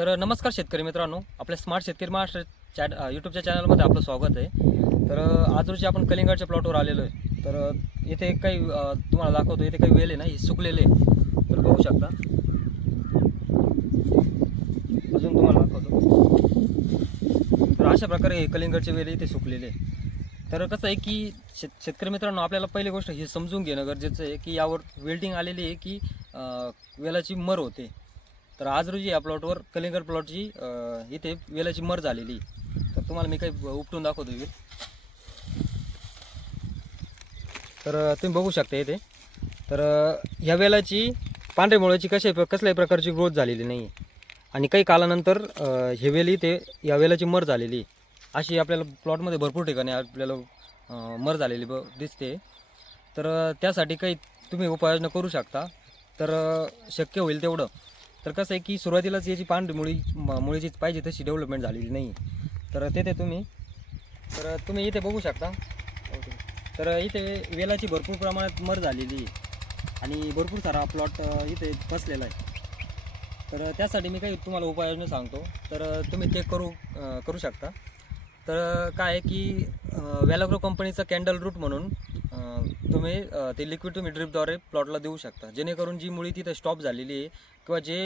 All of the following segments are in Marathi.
तर नमस्कार शेतकरी मित्रांनो, आपल्या स्मार्ट शेतकरी महाराष्ट्र यूट्यूबच्या चॅनलमध्ये आपलं स्वागत आहे. तर आज रोजी आपण कलिंगडच्या प्लॉटवर आलेलो आहे. तर इथे काही तुम्हाला दाखवतो, इथे काही वेल आहे ना, हे सुकलेले आहे. तर बघू शकता. अजून तुम्हाला दाखवतो. तर अशा प्रकारे हे कलिंगडचे वेल इथे सुकलेले आहे. तर कसं आहे की शेतकरी मित्रांनो, आपल्याला पहिली गोष्ट हे समजून घेणं गरजेचं आहे की यावर वेल्डिंग आलेली आहे की वेलाची मर होते. तर आज रोजी या प्लॉटवर कलिंगड प्लॉटची इथे वेलाची मर झालेली. तर तुम्हाला मी काही उपटून दाखवतो वेल. तर तुम्ही बघू शकता इथे. तर ह्या वेलाची पांढऱ्या मुळाची कसल्याही प्रकारची ग्रोथ झालेली नाही आहे आणि काही कालानंतर हे वेल इथे या वेलाची मर झालेली अशी आपल्याला प्लॉटमध्ये भरपूर ठिकाणी आपल्याला मर झालेली दिसते. तर त्यासाठी काही तुम्ही उपाययोजना करू शकता. तर शक्य होईल तेवढं. तर कसं आहे की सुरुवातीलाच याची पांढरी मुळीची पाहिजे तशी डेव्हलपमेंट झालेली नाही. तर तुम्ही इथे बघू शकता. तर इथे वेलाची भरपूर प्रमाणात मर झालेली आणि भरपूर सारा प्लॉट इथे बसलेला आहे. तर त्यासाठी मी काही तुम्हाला उपाययोजना सांगतो. तर तुम्ही ते करू शकता. तर काय आहे की व्हॅलाग्रो कंपनीचा कॅन्डल रूट म्हणून तुम्ही ते लिक्विड तुम्ही ड्रिपद्वारे प्लॉटला देऊ शकता, जेणेकरून जी मुळी तिथे स्टॉप झालेली आहे किंवा जे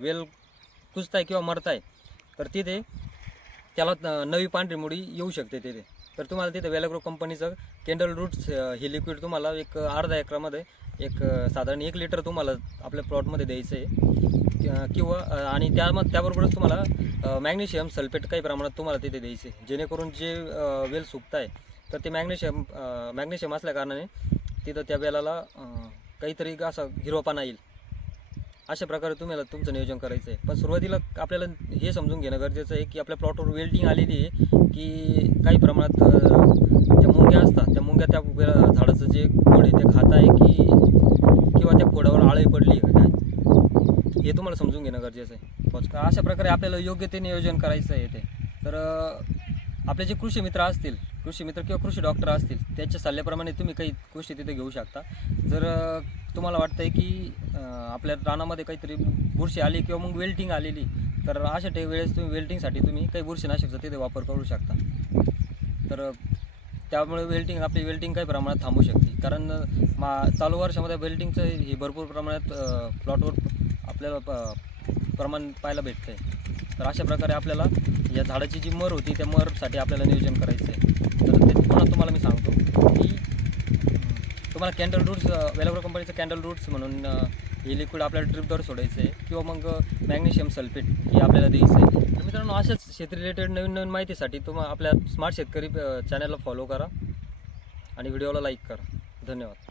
वेल कुजताय किंवा मरताय तर तिथे त्याला नवी पांढरी मुळी येऊ शकते तिथे. तर तुम्हाला तिथे व्हॅलाग्रो कंपनीचं कॅन्डल रूट्स हे लिक्विड तुम्हाला एक अर्धा एकरामध्ये एक साधारण 1 लिटर तुम्हाला आपल्या प्लॉटमध्ये द्यायचं आहे किंवा आणि त्याबरोबरच तुम्हाला मॅग्नेशियम सल्फेट काही प्रमाणात तुम्हाला तिथे द्यायचे, जेणेकरून जे वेल सुकताय तर ते मॅग्नेशियम असल्या कारणाने तिथं त्या वेलाला काहीतरी असा हिरवापणा येईल. अशा प्रकारे तुम्हाला तुमचं नियोजन करायचं आहे. पण सुरुवातीला आपल्याला हे समजून घेणं गरजेचं आहे की आपल्या प्लॉटवर वेल्डिंग आलेली आहे की काही प्रमाणात ज्या मुंग्या असतात त्या मुंग्या त्या झाडाचं जे खोड आहे ते खात आहे की किंवा त्या खोडावर आळी पडली आहे काय, हे तुम्हाला समजून घेणं गरजेचं आहे. अशा प्रकारे आपल्याला योग्य ते नियोजन करायचं आहे ते. तर आपले जे कृषी मित्र किंवा कृषी डॉक्टर असतील त्यांच्या सल्ल्याप्रमाणे तुम्ही काही गोष्टी तिथे घेऊ शकता. जर तुम्हाला वाटतं आहे की आपल्या रानामध्ये काहीतरी बुरशी आली किंवा मग वेल्टिंग आलेली, तर अशा वेळेस तुम्ही वेल्टिंगसाठी तुम्ही काही बुरशीनाशकचा तिथे वापर करू शकता. तर त्यामुळे आपली वेल्टिंग काही प्रमाणात थांबू शकते. कारण चालू वर्षामध्ये वेल्टिंगचं हे भरपूर प्रमाणात प्लॉटवर आपल्याला प्रमाण पाहायला भेटतं आहे. तर अशा प्रकारे आपल्याला या झाडाची जी मर होती त्या मरसाठी आपल्याला नियोजन करायचं आहे. तर ते तुम्हाला मी सांगतो की तुम्हाला कॅन्डल रूट्स व्हॅलाग्रो कंपनीचं कॅन्डल रूट्स म्हणून हे लिक्विड आपल्याला ड्रिपद्वारे सोडायचं आहे किंवा मग मॅग्नेशियम सल्फेट हे आपल्याला द्यायचं आहे. तर मित्रांनो, अशाच शेती रिलेटेड नवीन माहितीसाठी आपल्या स्मार्ट शेतकरी चॅनलला फॉलो करा आणि व्हिडिओला लाईक करा. धन्यवाद.